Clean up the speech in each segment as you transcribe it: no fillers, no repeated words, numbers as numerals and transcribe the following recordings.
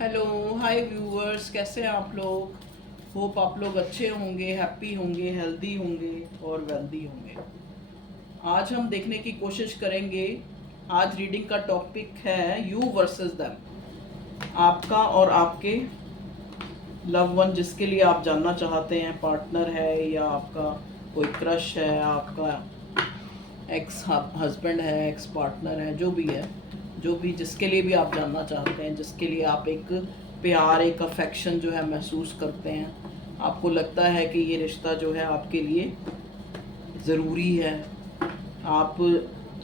Hello hi viewers, कैसे हैं आप लोग। होप आप लोग अच्छे होंगे, हैप्पी होंगे, हेल्दी होंगे और वेल्दी होंगे। आज हम देखने की कोशिश करेंगे। आज रीडिंग का टॉपिक है यू वर्सेस देम। आपका और आपके लव वन, जिसके लिए आप जानना चाहते हैं, पार्टनर है या आपका कोई क्रश है, आपका एक्स हस्बैंड है, एक्स पार्टनर है, जो भी है, जो भी जिसके लिए भी आप जानना चाहते हैं, जिसके लिए आप एक प्यार, एक अफेक्शन जो है महसूस करते हैं, आपको लगता है कि ये रिश्ता जो है आपके लिए ज़रूरी है, आप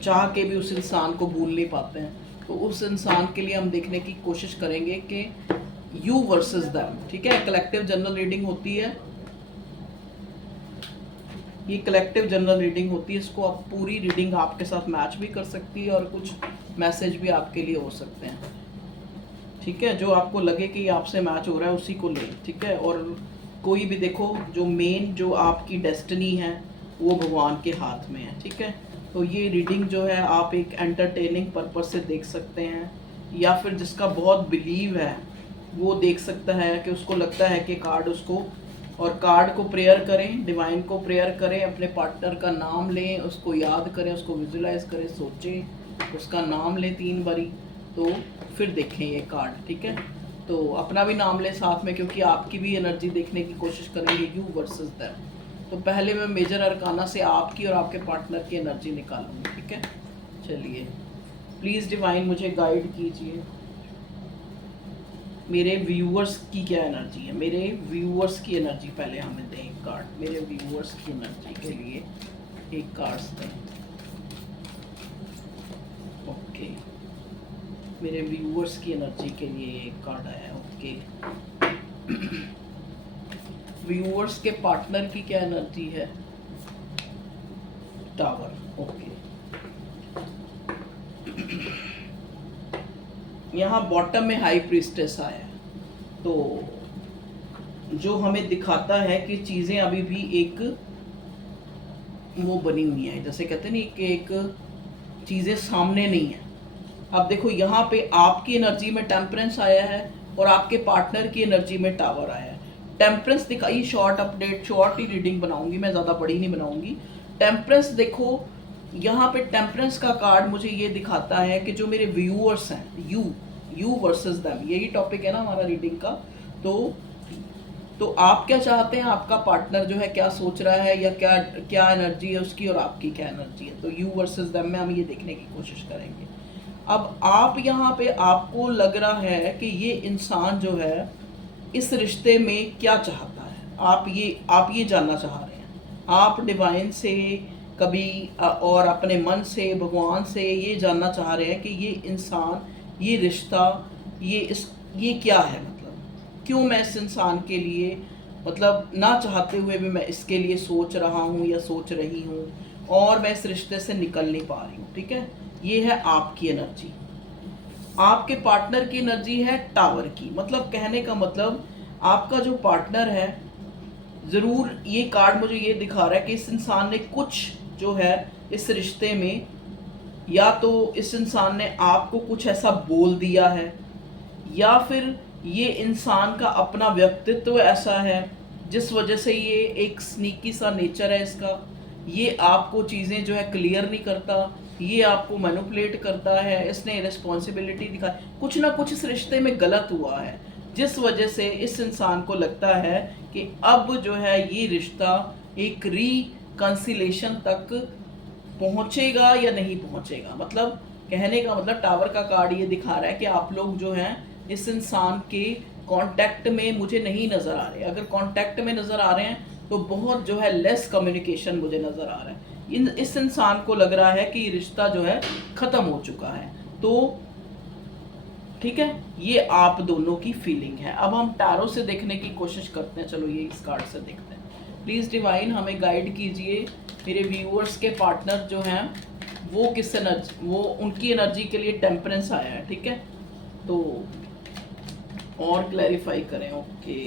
चाह के भी उस इंसान को भूल नहीं पाते हैं, तो उस इंसान के लिए हम देखने की कोशिश करेंगे कि यू वर्सेस दैम। ठीक है, कलेक्टिव जनरल रीडिंग होती है। ये कलेक्टिव जनरल रीडिंग होती है। इसको आप पूरी रीडिंग आपके साथ मैच भी कर सकती है और कुछ मैसेज भी आपके लिए हो सकते हैं। ठीक है, जो आपको लगे कि आपसे मैच हो रहा है उसी को लें। ठीक है, और कोई भी देखो, जो मेन जो आपकी डेस्टिनी है वो भगवान के हाथ में है। ठीक है, तो ये रीडिंग जो है आप एक एंटरटेनिंग पर्पज से देख सकते हैं, या फिर जिसका बहुत बिलीव है वो देख सकता है कि उसको लगता है कि कार्ड उसको, और कार्ड को प्रेयर करें, डिवाइन को प्रेयर करें, अपने पार्टनर का नाम लें, उसको याद करें, उसको विजुलाइज करें, सोचें, उसका नाम लें 3 बारी, तो फिर देखें ये कार्ड। ठीक है, तो अपना भी नाम लें साथ में, क्योंकि आपकी भी एनर्जी देखने की कोशिश करेंगे यू वर्सेस दैम। तो पहले मैं मेजर अरकाना से आपकी और आपके पार्टनर की एनर्जी निकालूंगी। ठीक है, चलिए प्लीज़ डिवाइन मुझे गाइड कीजिए। मेरे व्यूअर्स की क्या एनर्जी है, मेरे व्यूअर्स की एनर्जी पहले हमें दें एक कार्ड। मेरे व्यूअर्स की एनर्जी के लिए एक कार्ड्स दें। ओके, मेरे व्यूअर्स की एनर्जी के लिए एक कार्ड आया। ओके, व्यूअर्स के पार्टनर की क्या एनर्जी है, टावर। ओके, यहाँ बॉटम में हाई प्रीस्टेस आया, तो जो हमें दिखाता है कि चीज़ें अभी भी एक वो बनी हुई है, जैसे कहते हैं नहीं कि एक चीज़ें सामने नहीं है। अब देखो यहाँ पे आपकी एनर्जी में टेम्परेंस आया है और आपके पार्टनर की एनर्जी में टावर आया है। टेम्परेंस दिखाइए, शॉर्ट अपडेट, शॉर्ट ही रीडिंग बनाऊंगी मैं, ज़्यादा बड़ी नहीं बनाऊंगी। टेम्परेंस देखो, यहाँ पे टेम्परेंस का कार्ड मुझे ये दिखाता है कि जो मेरे व्यूअर्स हैं, यू वर्सेस देम, यही टॉपिक है ना हमारा रीडिंग का। तो आप क्या चाहते हैं, आपका पार्टनर जो है क्या सोच रहा है, या क्या क्या एनर्जी है उसकी और आपकी क्या एनर्जी है, तो यू वर्सेस देम में हम ये देखने की कोशिश करेंगे। अब आप यहाँ पे, आपको लग रहा है कि ये इंसान जो है इस रिश्ते में क्या चाहता है, आप ये जानना चाह रहे हैं। आप डिवाइन से कभी और अपने मन से, भगवान से ये जानना चाह रहे हैं कि ये इंसान, ये रिश्ता, ये क्या है, मतलब क्यों मैं इस इंसान के लिए, मतलब ना चाहते हुए भी मैं इसके लिए सोच रहा हूँ या सोच रही हूँ, और मैं इस रिश्ते से निकल नहीं पा रही हूँ। ठीक है, ये है आपकी एनर्जी। आपके पार्टनर की एनर्जी है टावर की। मतलब कहने का मतलब, आपका जो पार्टनर है, ज़रूर ये कार्ड मुझे ये दिखा रहा है कि इस इंसान ने कुछ जो है इस रिश्ते में, या तो इस इंसान ने आपको कुछ ऐसा बोल दिया है, या फिर ये इंसान का अपना व्यक्तित्व ऐसा है जिस वजह से ये एक स्नीकी सा नेचर है इसका, ये आपको चीज़ें जो है क्लियर नहीं करता, ये आपको मैनिपुलेट करता है, इसने रिस्पॉन्सिबिलिटी दिखा, कुछ ना कुछ इस रिश्ते में गलत हुआ है, जिस वजह से इस इंसान को लगता है कि अब जो है ये रिश्ता एक रिकंसिलेशन तक पहुंचेगा या नहीं पहुंचेगा। मतलब कहने का मतलब, टावर का कार्ड ये दिखा रहा है कि आप लोग जो हैं इस इंसान के कांटेक्ट में मुझे नहीं नज़र आ रहे। अगर कांटेक्ट में नज़र आ रहे हैं तो बहुत जो है लेस कम्युनिकेशन मुझे नज़र आ रहा है। इस इंसान को लग रहा है कि ये रिश्ता जो है ख़त्म हो चुका है। तो ठीक है, ये आप दोनों की फीलिंग है। अब हम टैरो से देखने की कोशिश करते हैं। चलो ये इस कार्ड से देखते हैं। प्लीज़ डिवाइन हमें गाइड कीजिए, मेरे व्यूअर्स के पार्टनर जो हैं वो किस एनर्जी, वो उनकी एनर्जी के लिए टेम्परेंस आया है। ठीक है, तो और क्लैरिफाई करें। ओके,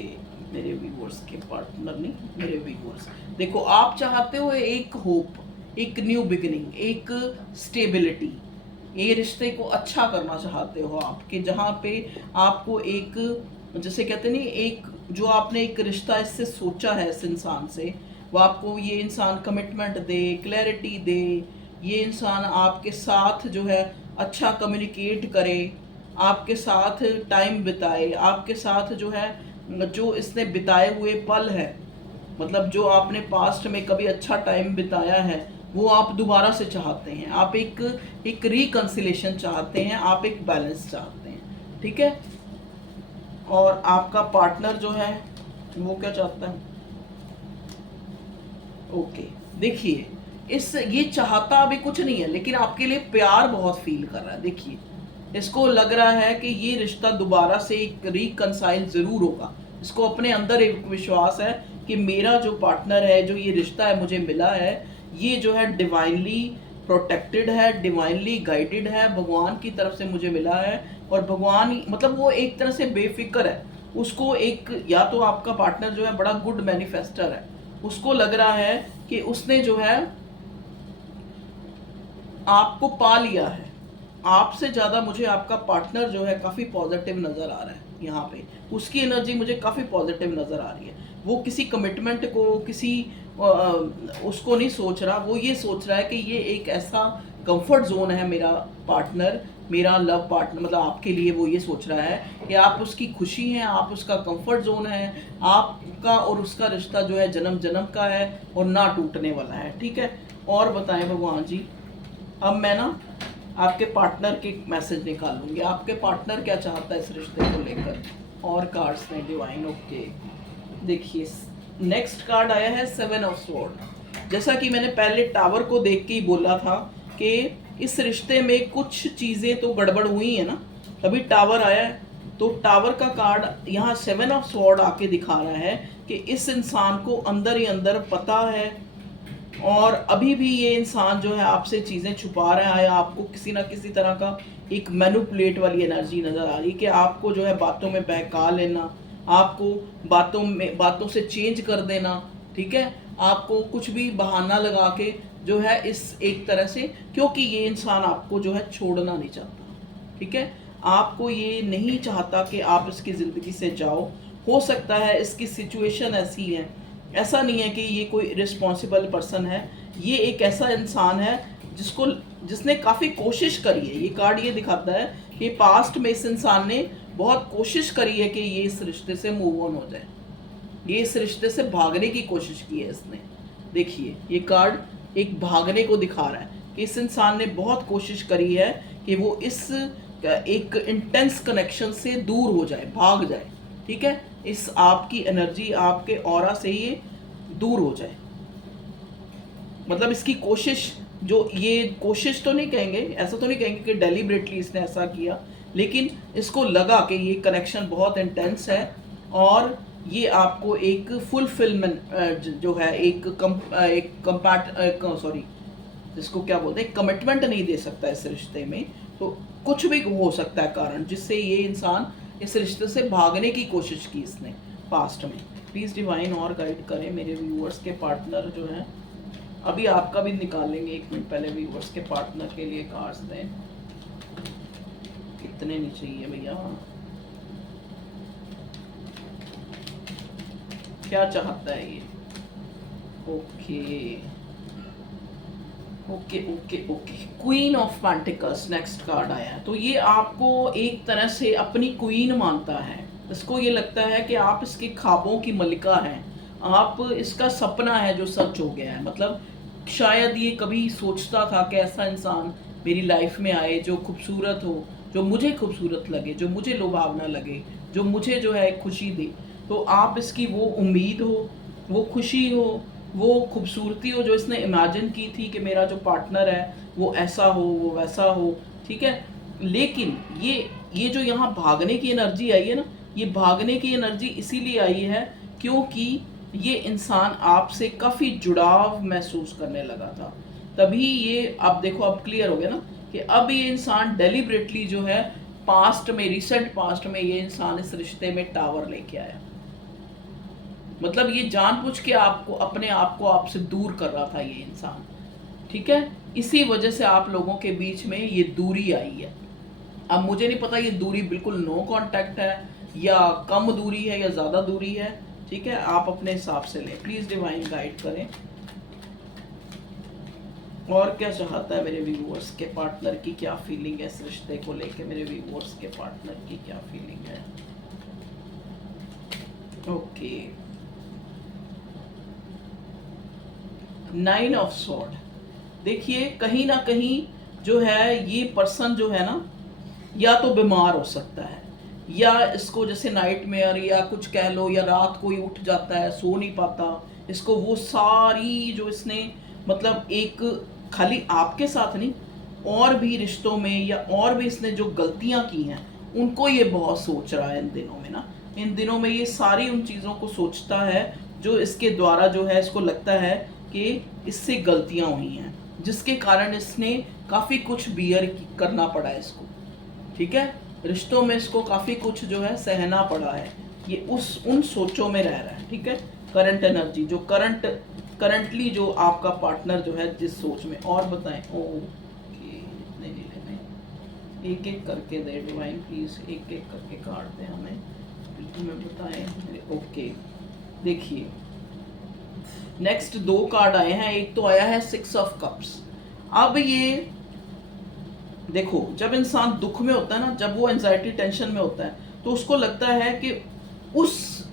मेरे व्यूअर्स के पार्टनर नहीं, मेरे व्यूअर्स, देखो आप चाहते हो एक होप, एक न्यू बिगिनिंग, एक स्टेबिलिटी, ये रिश्ते को अच्छा करना चाहते हो आप, कि जहाँ पे आपको एक, जैसे कहते नहीं, एक जो आपने एक रिश्ता इससे सोचा है इस इंसान से, वो आपको ये इंसान कमिटमेंट दे, क्लैरिटी दे, ये इंसान आपके साथ जो है अच्छा कम्युनिकेट करे, आपके साथ टाइम बिताए, आपके साथ जो है जो इसने बिताए हुए पल है, मतलब जो आपने पास्ट में कभी अच्छा टाइम बिताया है, वो आप दोबारा से चाहते हैं, आप एक रिकंसिलेशन चाहते हैं, आप एक बैलेंस चाहते हैं, ठीक है। और आपका पार्टनर जो है वो क्या चाहता है? ओके, देखिए, इस ये चाहता अभी कुछ नहीं है, लेकिन आपके लिए प्यार बहुत फील कर रहा है। देखिए, इसको लग रहा है कि ये रिश्ता दोबारा से एक रिकंसाइल जरूर होगा। इसको अपने अंदर एक विश्वास है कि मेरा जो पार्टनर है, जो ये रिश्ता है मुझे मिला है, ये जो है डिवाइनली प्रोटेक्टेड है, डिवाइनली गाइडेड है, भगवान की तरफ से मुझे मिला है। और भगवान मतलब वो एक तरह से बेफिक्र है। उसको एक, या तो आपका पार्टनर जो है बड़ा गुड मैनिफेस्टर है, उसको लग रहा है कि उसने जो है आपको पा लिया है। आपसे ज़्यादा मुझे आपका पार्टनर जो है काफ़ी पॉजिटिव नज़र आ रहा है यहाँ पे। उसकी एनर्जी मुझे काफ़ी पॉजिटिव नज़र आ रही है। वो किसी कमिटमेंट को, किसी उसको नहीं सोच रहा। वो ये सोच रहा है कि ये एक ऐसा कंफर्ट जोन है मेरा पार्टनर, मेरा लव पार्टनर, मतलब आपके लिए वो ये सोच रहा है कि आप उसकी खुशी हैं, आप उसका कंफर्ट जोन है, आपका और उसका रिश्ता जो है जन्म जन्म का है और ना टूटने वाला है, ठीक है। और बताएं भगवान जी, अब मैं ना आपके पार्टनर के मैसेज निकालूंगी, आपके पार्टनर क्या चाहता है इस रिश्ते को लेकर। और कार्ड्स ने डिवाइन, ओके, देखिए नेक्स्ट कार्ड आया है 7 ऑफ स्वॉर्ड। जैसा कि मैंने पहले टावर को देख के ही बोला था कि इस रिश्ते में कुछ चीज़ें तो गड़बड़ हुई है ना, तभी टावर आया है। तो टावर का कार्ड यहाँ 7 ऑफ स्वॉर्ड आके दिखा रहा है कि इस इंसान को अंदर ही अंदर पता है, और अभी भी ये इंसान जो है आपसे चीज़ें छुपा रहा है। आपको किसी ना किसी तरह का एक मैनिपुलेट वाली एनर्जी नज़र आ रही है कि आपको जो है बातों में बहका लेना, आपको बातों से चेंज कर देना, ठीक है। आपको कुछ भी बहाना लगा के जो है इस एक तरह से, क्योंकि ये इंसान आपको जो है छोड़ना नहीं चाहता, ठीक है। आपको ये नहीं चाहता कि आप इसकी ज़िंदगी से जाओ। हो सकता है इसकी सिचुएशन ऐसी है, ऐसा नहीं है कि ये कोई रिस्पॉन्सिबल पर्सन है। ये एक ऐसा इंसान है जिसने काफ़ी कोशिश करी है। ये कार्ड ये दिखाता है कि पास्ट में इस इंसान ने बहुत कोशिश करी है कि ये इस रिश्ते से मूव ऑन हो जाए, ये इस रिश्ते से भागने की कोशिश की है इसने। देखिए, ये कार्ड एक भागने को दिखा रहा है कि इस इंसान ने बहुत कोशिश करी है कि वो इस एक इंटेंस कनेक्शन से दूर हो जाए, भाग जाए, ठीक है। इस आपकी एनर्जी, आपके ऑरा से ये दूर हो जाए। मतलब इसकी कोशिश, जो ये कोशिश तो नहीं कहेंगे, ऐसा तो नहीं कहेंगे कि डेलिबरेटली इसने ऐसा किया, लेकिन इसको लगा कि ये कनेक्शन बहुत इंटेंस है और ये आपको एक फुलफिलमेंट जो है एक सॉरी, जिसको क्या बोलते हैं, कमिटमेंट नहीं दे सकता इस रिश्ते में। तो कुछ भी हो सकता है कारण जिससे ये इंसान इस रिश्ते से भागने की कोशिश की इसने पास्ट में। प्लीज़ डिवाइन और गाइड करें मेरे व्यूअर्स के पार्टनर जो हैं। अभी आपका भी निकाल लेंगे, 1 मिनट पहले व्यूअर्स के पार्टनर के लिए कार्ड्स दें। कितने नहीं चाहिए भैया, क्या चाहता है ये? Okay okay okay okay, queen of pentacles next card आया है। तो ये आपको एक तरह से अपनी क्वीन मानता है। इसको ये लगता है कि आप इसके ख्वाबों की मलिका हैं, आप इसका सपना है जो सच हो गया है। मतलब शायद ये कभी सोचता था कि ऐसा इंसान मेरी लाइफ में आए जो खूबसूरत हो, जो मुझे खूबसूरत लगे, जो मुझे लुभावना लगे, जो मुझे जो है खुशी दे। तो आप इसकी वो उम्मीद हो, वो खुशी हो, वो खूबसूरती हो जो इसने इमेजिन की थी कि मेरा जो पार्टनर है वो ऐसा हो, वो वैसा हो, ठीक है। लेकिन ये जो यहाँ भागने की एनर्जी आई है ना, ये भागने की एनर्जी इसीलिए आई है क्योंकि ये इंसान आपसे काफ़ी जुड़ाव महसूस करने लगा था। तभी ये, अब देखो, अब क्लियर हो गया ना कि अब ये इंसान डेलिबरेटली जो है पास्ट में, रिसेंट पास्ट में ये इंसान इस रिश्ते में टावर लेके आया। मतलब ये जानबूझ के आपको, अपने आप को आपसे दूर कर रहा था ये इंसान। ठीक है, इसी वजह से आप लोगों के बीच में ये दूरी आई है। अब मुझे नहीं पता ये दूरी बिल्कुल नो कांटेक्ट है या कम दूरी है या ज़्यादा दूरी है। ठीक है, आप अपने हिसाब से लें, प्लीज़ डिवाइन गाइड करें। और क्या चाहता है मेरे व्यूअर्स के पार्टनर की क्या फीलिंग है इस रिश्ते को लेके, मेरे व्यूअर्स के पार्टनर की क्या फीलिंग है। Okay, 9 of sword. देखिए कहीं ना कहीं जो है ये पर्सन जो है ना, या तो बीमार हो सकता है, या इसको जैसे नाइटमेयर या कुछ कह लो, या रात को ही उठ जाता है, सो नहीं पाता, इसको वो सारी जो इसने मतलब एक खाली आपके साथ नहीं और भी रिश्तों में या और भी इसने जो गलतियां की हैं उनको ये बहुत सोच रहा है इन दिनों में ना। इन दिनों में ये सारी उन चीज़ों को सोचता है जो इसके द्वारा जो है इसको लगता है कि इससे गलतियां हुई हैं, जिसके कारण इसने काफ़ी कुछ बियर करना पड़ा है इसको। ठीक है, रिश्तों में इसको काफ़ी कुछ जो है सहना पड़ा है, ये उन सोचों में रह रहा है। ठीक है, करंट एनर्जी जो करंटली जो आपका पार्टनर जो है जिस सोच में। और बताएं, ओके नहीं लेने, एक एक करके दे डिवाइन प्लीज, एक एक करके कार्ड दें हमें, हमें बताएं। ओके, देखिए नेक्स्ट 2 कार्ड आए हैं। एक तो आया है 6 ऑफ कप्स। अब ये देखो, जब इंसान दुख में होता है ना, जब वो एंजाइटी टेंशन में होता है, तो उसको लगता है कि उस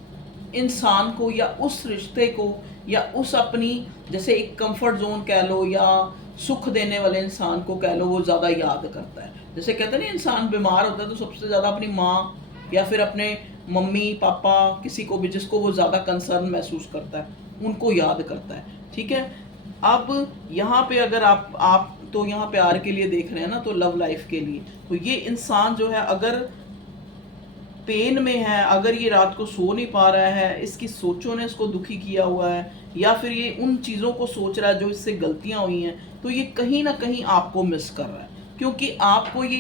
इंसान को या उस रिश्ते को या उस अपनी जैसे एक कंफर्ट जोन कह लो या सुख देने वाले इंसान को कह लो, वो ज़्यादा याद करता है। जैसे कहते हैं ना, इंसान बीमार होता है तो सबसे ज़्यादा अपनी माँ या फिर अपने मम्मी पापा, किसी को भी जिसको वो ज़्यादा कंसर्न महसूस करता है, उनको याद करता है। ठीक है, अब यहाँ पे अगर आप तो यहाँ प्यार के लिए देख रहे हैं ना, तो लव लाइफ के लिए, तो ये इंसान जो है अगर पेन में है, अगर ये रात को सो नहीं पा रहा है, इसकी सोचों ने इसको दुखी किया हुआ है, या फिर ये उन चीज़ों को सोच रहा है जो इससे गलतियां हुई हैं, तो ये कहीं ना कहीं आपको मिस कर रहा है, क्योंकि आपको ये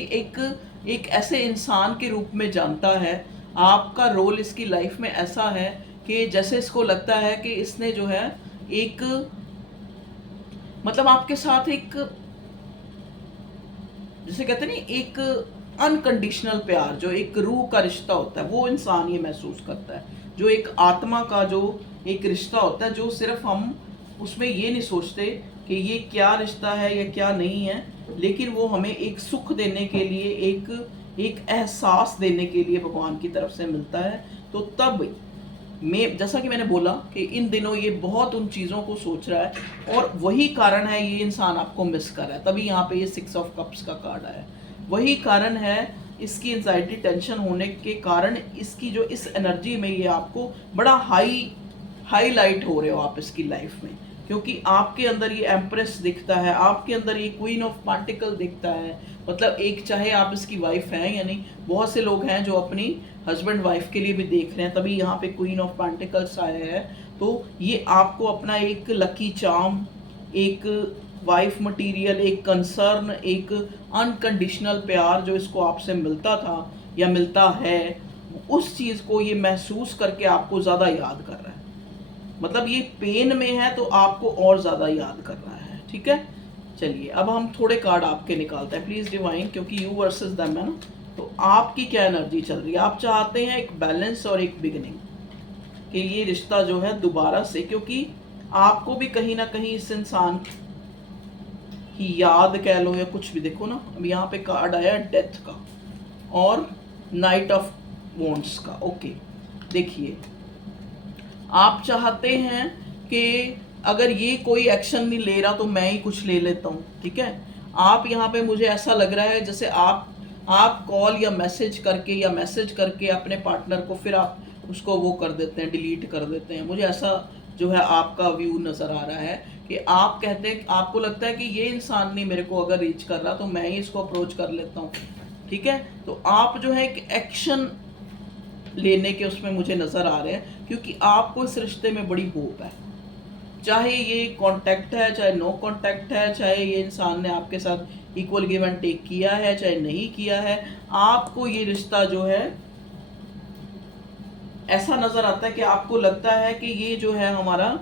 एक ऐसे इंसान के रूप में जानता है। आपका रोल इसकी लाइफ में ऐसा है कि जैसे इसको लगता है कि इसने जो है एक मतलब आपके साथ एक जैसे कहते हैं ना एक अनकंडीशनल प्यार, जो एक रूह का रिश्ता होता है, वो इंसान ये महसूस करता है। जो एक आत्मा का जो एक रिश्ता होता है, जो सिर्फ हम उसमें ये नहीं सोचते कि ये क्या रिश्ता है या क्या नहीं है, लेकिन वो हमें एक सुख देने के लिए, एक एहसास देने के लिए भगवान की तरफ से मिलता है। तो तब मैं जैसा कि मैंने बोला कि इन दिनों ये बहुत उन चीज़ों को सोच रहा है, और वही कारण है ये इंसान आपको मिस कर रहा है। तभी यहाँ पे ये 6 ऑफ कप्स का कार्ड आया है। वही कारण है इसकी एंजाइटी टेंशन होने के कारण, इसकी जो इस एनर्जी में ये आपको बड़ा हाईलाइट हो रहे हो आप इसकी लाइफ में, क्योंकि आपके अंदर ये एम्प्रेस दिखता है, आपके अंदर ये क्वीन ऑफ पार्टिकल दिखता है। मतलब एक, चाहे आप इसकी वाइफ हैं या नहीं, बहुत से लोग हैं जो अपनी हस्बैंड वाइफ के लिए भी देख रहे हैं, तभी यहाँ पे क्वीन ऑफ पेंटिकल्स आया है। तो ये आपको अपना एक लकी चार्म, एक वाइफ मटेरियल, एक कंसर्न, एक अनकंडीशनल प्यार जो इसको आपसे मिलता था या मिलता है, उस चीज़ को ये महसूस करके आपको ज़्यादा याद कर रहा है। मतलब ये पेन में है तो आपको और ज़्यादा याद कर रहा है। ठीक है, चलिए अब हम थोड़े कार्ड आपके निकालते हैं प्लीज़ डिवाइन, क्योंकि यू वर्सेस देम है ना। तो आपकी क्या एनर्जी चल रही है? आप चाहते हैं एक बैलेंस और एक बिगनिंग, कि ये रिश्ता जो है दोबारा से, क्योंकि आपको भी कहीं ना कहीं इस इंसान की याद कह लो या कुछ भी। देखो ना, अब यहाँ पे कार्ड आया डेथ का और नाइट ऑफ वॉन्ड्स का। ओके, देखिए आप चाहते हैं कि अगर ये कोई एक्शन नहीं ले रहा तो मैं ही कुछ ले लेता हूँ। ठीक है, आप यहाँ पे मुझे ऐसा लग रहा है जैसे आप कॉल या मैसेज करके अपने पार्टनर को फिर आप उसको वो कर देते हैं, डिलीट कर देते हैं। मुझे ऐसा जो है आपका व्यू नज़र आ रहा है कि आप कहते हैं, आपको लगता है कि ये इंसान नहीं मेरे को अगर रीच कर रहा तो मैं ही इसको अप्रोच कर लेता हूँ। ठीक है, तो आप जो है एक एक्शन लेने के उसमें मुझे नज़र आ रहे हैं, क्योंकि आपको इस रिश्ते में बड़ी होप है। चाहे ये कांटेक्ट है, चाहे नो कांटेक्ट है, चाहे ये इंसान ने आपके साथ इक्वल गिव एंड टेक किया है, चाहे नहीं किया है, आपको ये रिश्ता जो है ऐसा नज़र आता है कि आपको लगता है कि ये जो है हमारा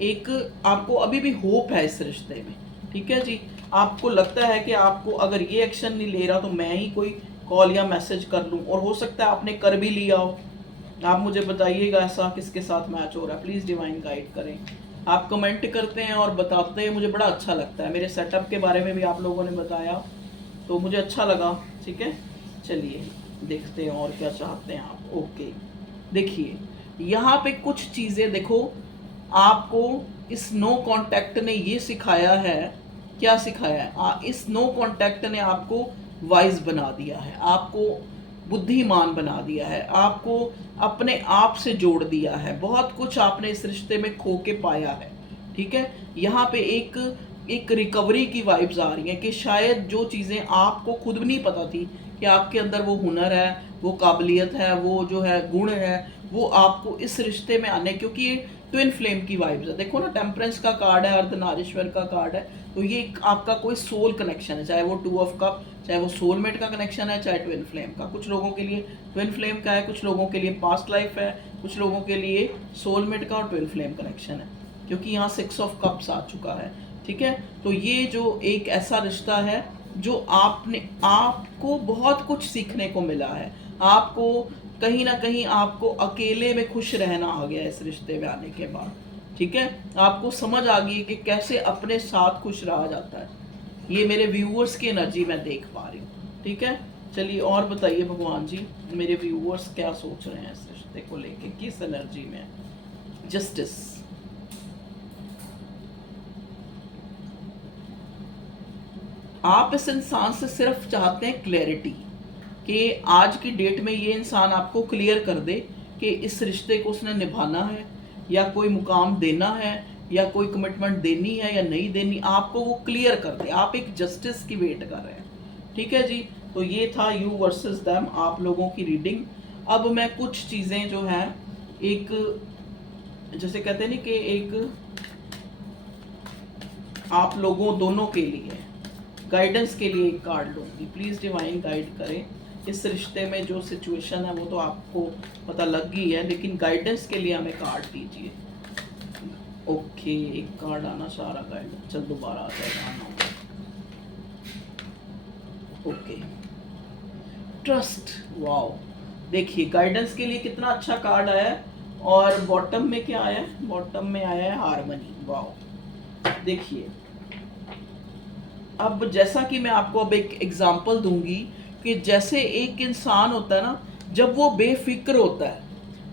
एक, आपको अभी भी होप है इस रिश्ते में। ठीक है जी। आपको लगता है कि आपको अगर ये एक्शन नहीं ले रहा तो मैं ही कोई कॉल या मैसेज कर लूँ, और हो सकता है आपने कर भी लिया हो। आप मुझे बताइएगा ऐसा किसके साथ मैच हो रहा है, प्लीज़ डिवाइन गाइड करें। आप कमेंट करते हैं और बताते हैं, मुझे बड़ा अच्छा लगता है। मेरे सेटअप के बारे में भी आप लोगों ने बताया तो मुझे अच्छा लगा। ठीक है, चलिए देखते हैं और क्या चाहते हैं आप। ओके, देखिए यहाँ पे कुछ चीज़ें देखो, आपको इस नो कांटेक्ट ने ये सिखाया है, क्या सिखाया है, इस नो कांटेक्ट ने आपको वाइज बना दिया है, आपको बुद्धिमान बना दिया है, आपको अपने आप से जोड़ दिया है। बहुत कुछ आपने इस रिश्ते में खो के पाया है। ठीक है, यहाँ पे एक एक रिकवरी की वाइब्स आ रही हैं कि शायद जो चीज़ें आपको खुद भी नहीं पता थी कि आपके अंदर वो हुनर है, वो काबिलियत है, वो जो है गुण है, वो आपको इस रिश्ते में आने, क्योंकि ये ट्विन फ्लेम की वाइब्स है। देखो ना, टेम्परेंस का कार्ड है, अर्धनारीश्वर का कार्ड है, तो ये आपका कोई सोल कनेक्शन है, चाहे वो 2 ऑफ कप, चाहे वो सोलमेट का कनेक्शन है, चाहे ट्विन फ्लेम का। कुछ लोगों के लिए ट्विन फ्लेम का है, कुछ लोगों के लिए पास्ट लाइफ है, कुछ लोगों के लिए सोलमेट का और ट्विन फ्लेम कनेक्शन है, क्योंकि यहाँ 6 ऑफ कप्स आ चुका है। ठीक है, तो ये जो एक ऐसा रिश्ता है जो आपको बहुत कुछ सीखने को मिला है, आपको कहीं ना कहीं आपको अकेले में खुश रहना आ गया इस रिश्ते में आने के बाद। ठीक है, आपको समझ आ गई कि कैसे अपने साथ खुश रहा जाता है। ये मेरे व्यूअर्स की एनर्जी मैं देख पा रही हूँ। ठीक है, चलिए और बताइए भगवान जी, मेरे व्यूअर्स क्या सोच रहे हैं इस रिश्ते को लेके, किस एनर्जी में। जस्टिस, आप इस इंसान से सिर्फ चाहते हैं क्लैरिटी, कि आज की डेट में ये इंसान आपको क्लियर कर दे कि इस रिश्ते को उसने निभाना है, या कोई मुकाम देना है, या कोई कमिटमेंट देनी है या नहीं देनी, आपको वो क्लियर कर दे। आप एक जस्टिस की वेट कर रहे हैं। ठीक है जी, तो ये था यू वर्सेस देम, आप लोगों की रीडिंग। अब मैं कुछ चीज़ें जो हैं, एक जैसे कहते हैं ना कि एक आप लोगों दोनों के लिए गाइडेंस के लिए एक कार्ड लूँगी। प्लीज़ डिवाइन गाइड करें। इस रिश्ते में जो सिचुएशन है वो तो आपको पता लग गई है, लेकिन गाइडेंस के लिए हमें कार्ड दीजिए। ओके, एक कार्ड आना चाह रहा गाइड, चल दोबारा आ जाएगा, आना। ओके, ट्रस्ट, वाओ, देखिए गाइडेंस के लिए कितना अच्छा कार्ड आया है। और बॉटम में क्या आया है, बॉटम में आया है हार्मनी। वाओ, देखिए अब जैसा कि मैं आपको अब एक एग्जांपल दूंगी कि जैसे एक इंसान होता है ना, जब वो बेफिक्र होता है,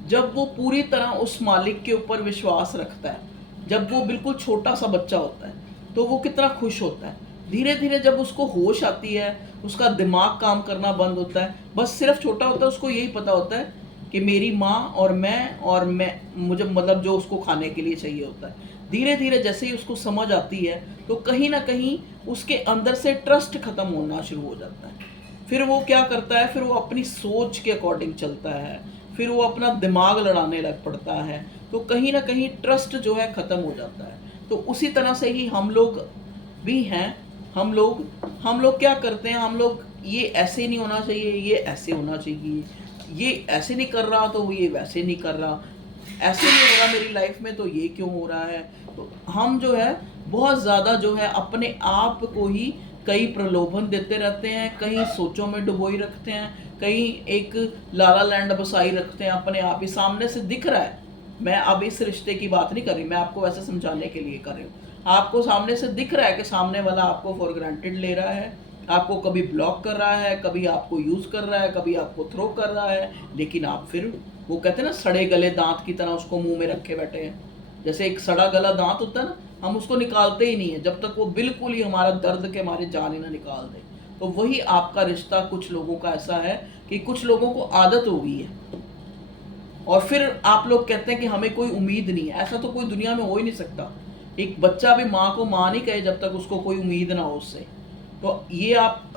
जब वो पूरी तरह उस मालिक के ऊपर विश्वास रखता है, जब वो बिल्कुल छोटा सा बच्चा होता है, तो वो कितना खुश होता है। धीरे धीरे जब उसको होश आती है, उसका दिमाग काम करना बंद होता है, बस सिर्फ छोटा होता है, उसको यही पता होता है कि मेरी माँ और मैं मुझे मतलब जो उसको खाने के लिए चाहिए होता है। धीरे धीरे जैसे ही उसको समझ आती है, तो कहीं ना कहीं उसके अंदर से ट्रस्ट खत्म होना शुरू हो जाता है। फिर वो क्या करता है, फिर वो अपनी सोच के अकॉर्डिंग चलता है, फिर वो अपना दिमाग लड़ाने लग पड़ता है, तो कहीं ना कहीं ट्रस्ट जो है ख़त्म हो जाता है। तो उसी तरह से ही हम लोग भी हैं। हम लोग क्या करते हैं, हम लोग ये ऐसे नहीं होना चाहिए, ये ऐसे होना चाहिए, ये ऐसे नहीं कर रहा तो ये वैसे नहीं कर रहा, ऐसे नहीं हो रहा मेरी लाइफ में तो ये क्यों हो रहा है। तो हम जो है बहुत ज़्यादा जो है अपने आप को ही कई प्रलोभन देते रहते हैं, कहीं सोचों में डुबोई रखते हैं, कहीं एक लाला लैंड बसाई रखते हैं अपने आप ही। सामने से दिख रहा है, मैं अब इस रिश्ते की बात नहीं कर रही, मैं आपको वैसे समझाने के लिए कर रही हूँ। आपको सामने से दिख रहा है कि सामने वाला आपको फॉर ग्रांटेड ले रहा है, आपको कभी ब्लॉक कर रहा है, कभी आपको यूज़ कर रहा है, कभी आपको थ्रो कर रहा है, लेकिन आप फिर वो कहते हैं ना सड़े गले दांत की तरह उसको मुंह में रखे बैठे हैं। जैसे एक सड़ा गला दांत होता है ना, हम उसको निकालते ही नहीं है जब तक वो बिल्कुल ही हमारा दर्द के मारे जान ही ना निकाल दे। तो वही आपका रिश्ता कुछ लोगों का ऐसा है कि कुछ लोगों को आदत हो गई है, और फिर आप लोग कहते हैं कि हमें कोई उम्मीद नहीं है। ऐसा तो कोई दुनिया में हो ही नहीं सकता। एक बच्चा भी माँ को माँ नहीं कहे जब तक उसको कोई उम्मीद ना हो उससे। तो ये आप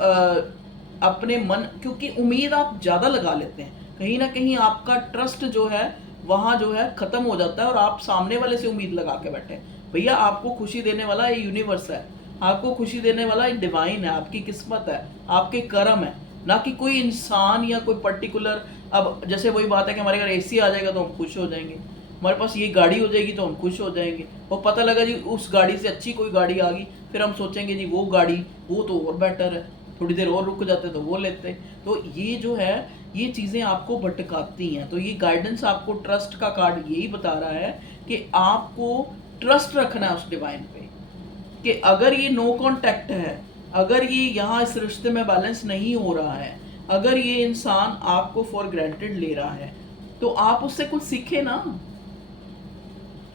अपने मन, क्योंकि उम्मीद आप ज़्यादा लगा लेते हैं, कहीं ना कहीं आपका ट्रस्ट जो है वहाँ जो है ख़त्म हो जाता है, और आप सामने वाले से उम्मीद लगा के बैठे हैं। भैया आपको खुशी देने वाला ये यूनिवर्स है, आपको खुशी देने वाला ये डिवाइन है, आपकी किस्मत है, आपके कर्म है, ना कि कोई इंसान या कोई पर्टिकुलर। अब जैसे वही बात है कि हमारे घर एसी आ जाएगा तो हम खुश हो जाएंगे, हमारे पास ये गाड़ी हो जाएगी तो हम खुश हो जाएंगे, और पता लगा जी उस गाड़ी से अच्छी कोई गाड़ी आ गई, फिर हम सोचेंगे जी वो गाड़ी वो तो और बेटर है, थोड़ी देर और रुक जाते तो वो लेते। तो ये जो है ये चीज़ें आपको भटकाती हैं। तो ये गाइडेंस आपको ट्रस्ट का कार्ड यही बता रहा है कि आपको ट्रस्ट रखना है उस डिवाइन पे, कि अगर ये नो कांटेक्ट है, अगर ये यहाँ इस रिश्ते में बैलेंस नहीं हो रहा है, अगर ये इंसान आपको फॉर ग्रांटेड ले रहा है, तो आप उससे कुछ सीखे ना।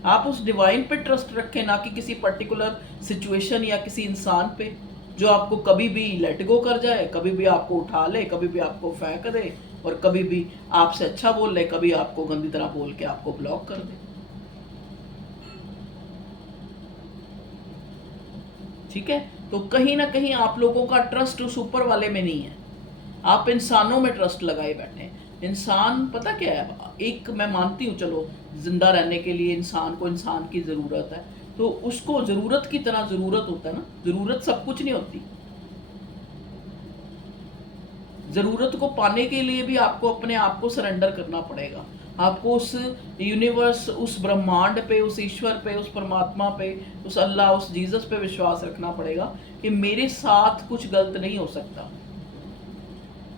आप उस डिवाइन पे ट्रस्ट रखें, ना कि किसी पर्टिकुलर सिचुएशन या किसी इंसान पे जो आपको कभी भी लेट गो कर जाए, कभी भी आपको उठा ले, कभी भी आपको फेंक दे, और कभी भी आपसे अच्छा बोल ले, कभी आपको गंदी तरह बोल के आपको ब्लॉक कर दे। ठीक है, तो कहीं ना कहीं आप लोगों का ट्रस्ट उस ऊपर वाले में नहीं है, आप इंसानों में ट्रस्ट लगाए बैठे हैं। इंसान पता क्या है, एक मैं मानती हूँ चलो जिंदा रहने के लिए इंसान को इंसान की ज़रूरत है, तो उसको ज़रूरत की तरह ज़रूरत होता है ना, ज़रूरत सब कुछ नहीं होती। ज़रूरत को पाने के लिए भी आपको अपने आप को सरेंडर करना पड़ेगा। आपको उस यूनिवर्स, उस ब्रह्मांड पे, उस ईश्वर पे, उस परमात्मा पे, उस अल्लाह, उस जीसस पे विश्वास रखना पड़ेगा कि मेरे साथ कुछ गलत नहीं हो सकता।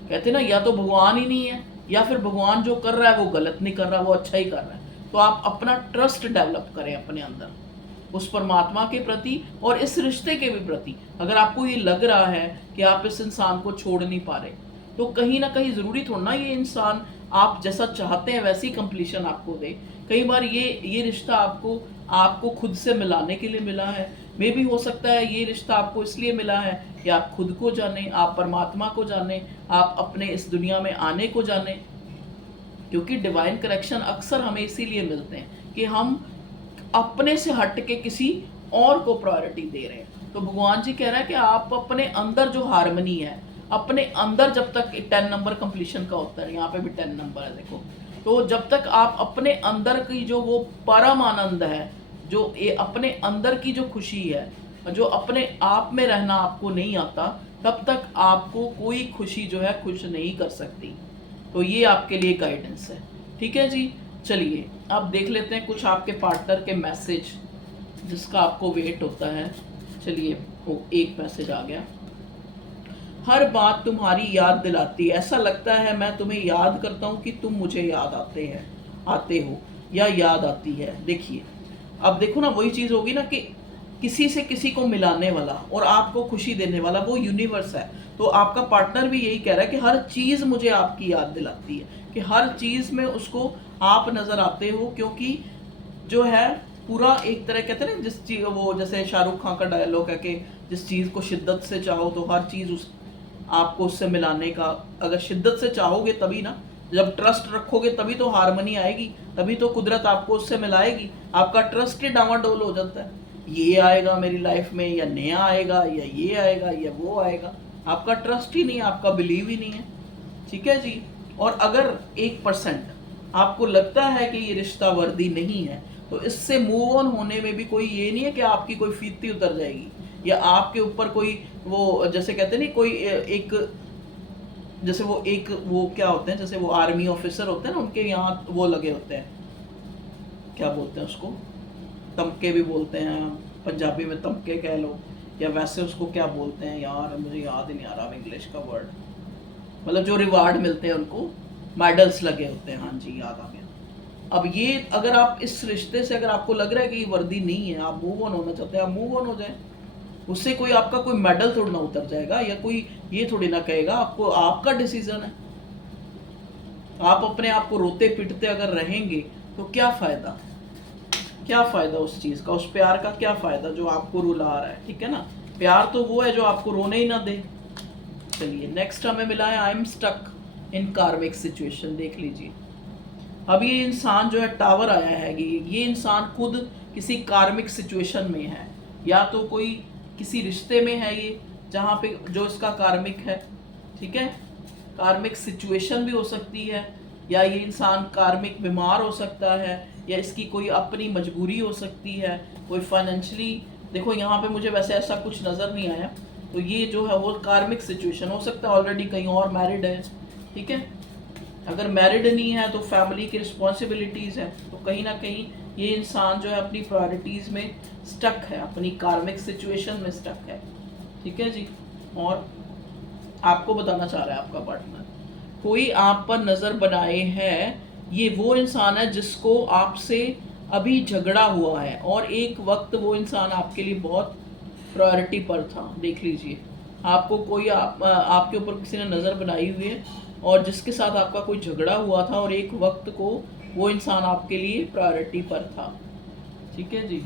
कहते ना, या तो भगवान ही नहीं है, या फिर भगवान जो कर रहा है वो गलत नहीं कर रहा, वो अच्छा ही कर रहा है। तो आप अपना ट्रस्ट डेवलप करें अपने अंदर उस परमात्मा के प्रति और इस रिश्ते के भी प्रति। अगर आपको ये लग रहा है कि आप इस इंसान को छोड़ नहीं पा रहे, तो कहीं ना कहीं ज़रूरी थोड़ा ना ये इंसान आप जैसा चाहते हैं वैसी कंप्लीशन आपको दे। कई बार ये रिश्ता आपको आपको खुद से मिलाने के लिए मिला है। मे भी हो सकता है ये रिश्ता आपको इसलिए मिला है कि आप खुद को जाने, आप परमात्मा को जाने, आप अपने इस दुनिया में आने को जाने। क्योंकि डिवाइन करेक्शन अक्सर हमें इसीलिए मिलते हैं कि हम अपने से हट के किसी और को प्रायोरिटी दे रहे हैं। तो भगवान जी कह रहा है कि आप अपने अंदर जो हार्मनी है, अपने अंदर जब तक 10 नंबर कंप्लीशन का होता है, यहाँ पे भी 10 नंबर है देखो, तो जब तक आप अपने अंदर की जो वो परम आनंद है, जो ये अपने अंदर की जो खुशी है, जो अपने आप में रहना आपको नहीं आता, तब तक आपको कोई खुशी जो है खुश नहीं कर सकती। तो ये आपके लिए गाइडेंस है। ठीक है जी, चलिए अब देख लेते हैं कुछ आपके पार्टनर के मैसेज जिसका आपको वेट होता है। चलिए, वो एक मैसेज आ गया। हर बात तुम्हारी याद दिलाती है, ऐसा लगता है मैं तुम्हें याद करता हूँ कि तुम मुझे याद आते हो या याद आती है। देखिए, अब देखो ना, वही चीज़ होगी ना कि किसी से किसी को मिलाने वाला और आपको खुशी देने वाला वो यूनिवर्स है। तो आपका पार्टनर भी यही कह रहा है कि हर चीज़ मुझे आपकी याद दिलाती है, कि हर चीज़ में उसको आप नज़र आते हो। क्योंकि जो है पूरा एक तरह कहते हैं ना, जिस चीज़ वो जैसे शाहरुख खान का डायलॉग है कि जिस चीज़ को शिद्दत से चाहो तो हर चीज़ उस आपको उससे मिलाने का, अगर शिद्दत से चाहोगे तभी ना, जब ट्रस्ट रखोगे तभी तो हारमनी आएगी, तभी तो कुदरत आपको उससे मिलाएगी। आपका ट्रस्ट ही डामाडोल हो जाता है, ये आएगा मेरी लाइफ में या नया आएगा या ये आएगा या वो आएगा, आपका ट्रस्ट ही नहीं, आपका बिलीव ही नहीं है। ठीक है जी। और अगर 1% आपको लगता है कि ये रिश्ता वर्दी नहीं है, तो इससे मूव ऑन होने में भी कोई ये नहीं है कि आपकी कोई फीती उतर जाएगी या आपके ऊपर कोई वो जैसे कहते नहीं कोई एक जैसे वो क्या होते हैं, जैसे वो आर्मी ऑफिसर होते हैं ना, उनके यहाँ वो लगे होते हैं, क्या बोलते हैं उसको, तमके भी बोलते हैं, पंजाबी में तमके कह लो, या वैसे उसको क्या बोलते हैं यार, मुझे याद ही नहीं आ रहा इंग्लिश का वर्ड, मतलब जो रिवार्ड मिलते हैं उनको मेडल्स लगे होते हैं। हाँ जी, याद आ गया। अब ये अगर आप इस रिश्ते से अगर आपको लग रहा है कि ये वर्दी नहीं है, आप मूव ऑन होना चाहते हैं, आप मूव ऑन हो जाए। उससे कोई आपका कोई मेडल थोड़ी ना उतर जाएगा, या कोई ये थोड़ी ना कहेगा आपको, आपका डिसीजन है। आप अपने आप को रोते पिटते अगर रहेंगे तो क्या फायदा, क्या फायदा उस चीज का, उस प्यार का क्या फायदा जो आपको रुला रहा है। ठीक है ना, प्यार तो वो है जो आपको रोने ही ना दे। चलिए, नेक्स्ट हमें मिला है आई एम स्टक इन कार्मिक सिचुएशन। देख लीजिए, अब ये इंसान जो है टावर आया है, ये इंसान खुद किसी कार्मिक सिचुएशन में है, या तो कोई किसी रिश्ते में है ये जहाँ पे जो इसका कार्मिक है। ठीक है, कार्मिक सिचुएशन भी हो सकती है, या ये इंसान कार्मिक बीमार हो सकता है, या इसकी कोई अपनी मजबूरी हो सकती है, कोई फाइनेंशियली, देखो यहाँ पे मुझे वैसे ऐसा कुछ नज़र नहीं आया। तो ये जो है वो कार्मिक सिचुएशन हो सकता है, ऑलरेडी कहीं और मैरिड है। ठीक है, अगर मैरिड नहीं है तो फैमिली की रिस्पॉन्सिबिलिटीज़ है, तो कहीं ना कहीं ये इंसान जो है अपनी प्रायोरिटीज़ में स्टक है, अपनी कार्मिक सिचुएशन में स्टक है, ठीक है जी। और आपको बताना चाह रहा है आपका पार्टनर, कोई आप पर नज़र बनाए है, ये वो इंसान है जिसको आपसे अभी झगड़ा हुआ है और एक वक्त वो इंसान आपके लिए बहुत प्रायोरिटी पर था। देख लीजिए, आपको कोई आपके ऊपर किसी ने नज़र बनाई हुई है और जिसके साथ आपका कोई झगड़ा हुआ था और एक वक्त को वो इंसान आपके लिए प्रायोरिटी पर था, ठीक है जी।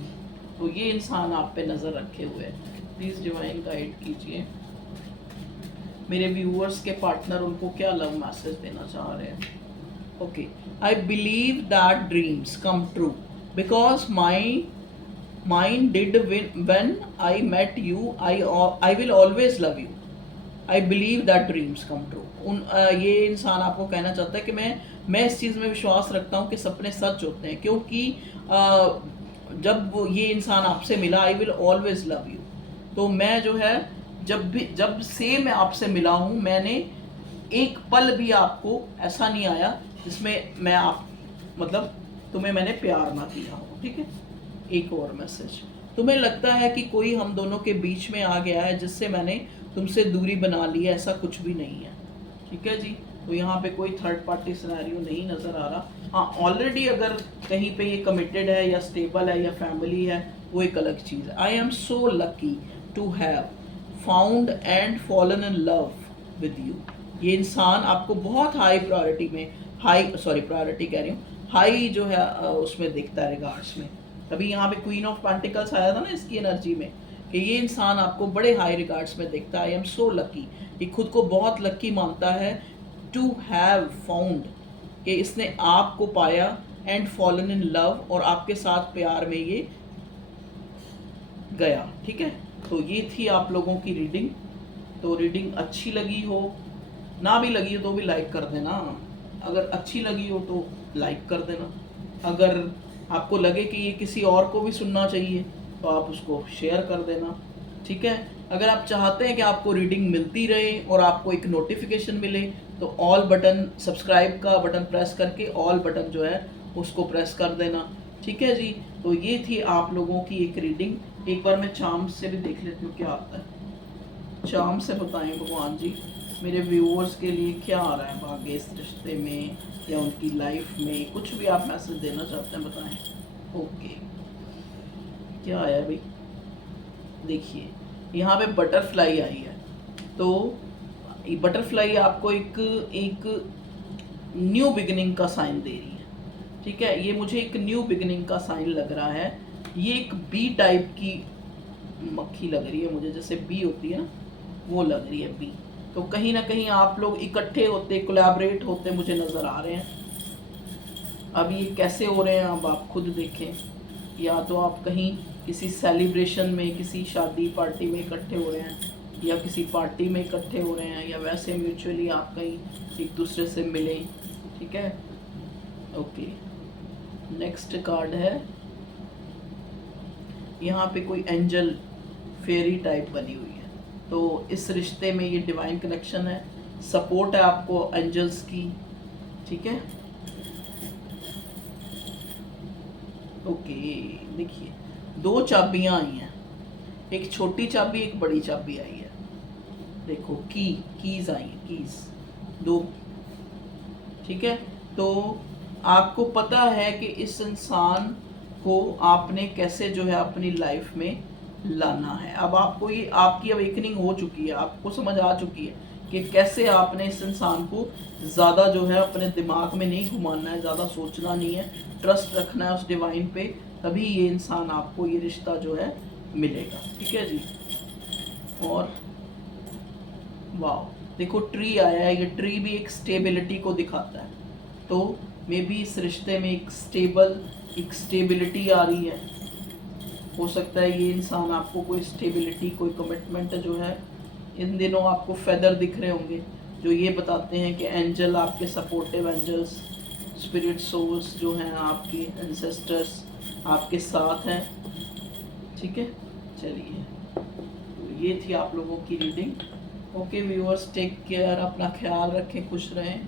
तो ये इंसान आप पे नज़र रखे हुए है, प्लीज़ डिवाइन गाइड कीजिए मेरे व्यूअर्स के पार्टनर उनको क्या लव मैसेज देना चाह रहे हैं। Okay, I believe that dreams come true because mine did when I met you, I will always love you. I believe that dreams come true. ये इंसान आपको कहना चाहता है कि मैं इस चीज़ में विश्वास रखता हूँ कि सपने सच होते हैं, क्योंकि जब ये इंसान आपसे मिला, I will always love you, तो मैं जो है जब से मैं आपसे मिला हूँ, मैंने एक पल भी आपको ऐसा नहीं आया जिसमें मैं मतलब तुम्हें मैंने प्यार ना किया हो, ठीक है। एक और मैसेज, तुम्हें लगता है कि कोई हम दोनों के बीच में आ गया है जिससे मैंने तुमसे दूरी बना ली है, ऐसा कुछ भी नहीं है, ठीक है जी। तो यहाँ पे कोई थर्ड पार्टी सिनेरियो नहीं नज़र आ रहा। हाँ, ऑलरेडी अगर कहीं पे ये कमिटेड है या स्टेबल है या फैमिली है, वो एक अलग चीज़ है। I am so lucky to have found and fallen in love with you. ये इंसान आपको बहुत हाई प्रायोरिटी में, प्रायोरिटी कह रही हूँ, हाई जो है उसमें दिखता है रिगार्ड्स में। तभी यहाँ पे क्वीन ऑफ पेंटिकल्स आया था ना इसकी एनर्जी में, कि ये इंसान आपको बड़े हाई रिगार्ड्स में देखता है। आई एम सो लकी, ये खुद को बहुत लकी मानता है टू हैव फाउंड, कि इसने आपको पाया, एंड फॉलन इन लव, और आपके साथ प्यार में ये गया, ठीक है। तो ये थी आप लोगों की रीडिंग। तो रीडिंग अच्छी लगी हो, ना भी लगी हो तो भी लाइक कर देना, अगर अच्छी लगी हो तो लाइक कर देना, अगर आपको लगे कि ये किसी और को भी सुनना चाहिए तो आप उसको शेयर कर देना, ठीक है। अगर आप चाहते हैं कि आपको रीडिंग मिलती रहे और आपको एक नोटिफिकेशन मिले, तो ऑल बटन, सब्सक्राइब का बटन प्रेस करके ऑल बटन जो है उसको प्रेस कर देना, ठीक है जी। तो ये थी आप लोगों की एक रीडिंग। एक बार मैं चार्म से भी देख लेती हूँ क्या आता है। चार्म से बताएं भगवान जी मेरे व्यूअर्स के लिए क्या आ रहा है भाग्य इस रिश्ते में या उनकी लाइफ में, कुछ भी आप मैसेज देना चाहते हैं बताएं। ओके, क्या आया भाई, देखिए यहाँ पे बटरफ्लाई आई है। तो ये बटरफ्लाई आपको एक न्यू बिगिनिंग का साइन दे रही है, ठीक है। ये मुझे एक न्यू बिगिनिंग का साइन लग रहा है। ये एक बी टाइप की मक्खी लग रही है मुझे, जैसे बी होती है ना, वो लग रही है बी। तो कहीं ना कहीं आप लोग इकट्ठे होते, कोलैबोरेट होते मुझे नज़र आ रहे हैं। अब ये कैसे हो रहे हैं अब आप खुद देखें, या तो आप कहीं किसी सेलिब्रेशन में, किसी शादी पार्टी में इकट्ठे हो रहे हैं, या किसी पार्टी में इकट्ठे हो रहे हैं, या वैसे म्यूचुअली आप कहीं एक दूसरे से मिलें, ठीक है। ओके, नेक्स्ट कार्ड है, यहाँ पे कोई एंजल फेरी टाइप बनी हुई है। तो इस रिश्ते में ये डिवाइन कनेक्शन है, सपोर्ट है आपको एंजल्स की, ठीक है। ओके, देखिए दो चाबियां आई हैं, एक छोटी चाबी एक बड़ी चाबी आई है। देखो कीज आई हैं, कीज दो, ठीक है। तो आपको पता है कि इस इंसान को आपने कैसे जो है अपनी लाइफ में लाना है। अब आपको ये आपकी अवेकनिंग हो चुकी है, आपको समझ आ चुकी है कि कैसे आपने इस इंसान को ज़्यादा जो है अपने दिमाग में नहीं घुमाना है, ज़्यादा सोचना नहीं है, ट्रस्ट रखना है उस डिवाइन पे, तभी ये इंसान आपको ये रिश्ता जो है मिलेगा, ठीक है जी। और वाह, देखो ट्री आया है, ये ट्री भी एक स्टेबिलिटी को दिखाता है। तो मे बी इस रिश्ते में एक स्टेबिलिटी आ रही है। हो सकता है ये इंसान आपको कोई स्टेबिलिटी, कोई कमिटमेंट जो है, इन दिनों आपको फेदर दिख रहे होंगे जो ये बताते हैं कि एंजल, आपके सपोर्टिव एंजल्स, स्पिरिट सोल्स जो हैं, आपके एंसेस्टर्स आपके साथ हैं, ठीक है। चलिए, तो ये थी आप लोगों की reading. Okay viewers, take care, अपना ख्याल रखें, खुश रहें।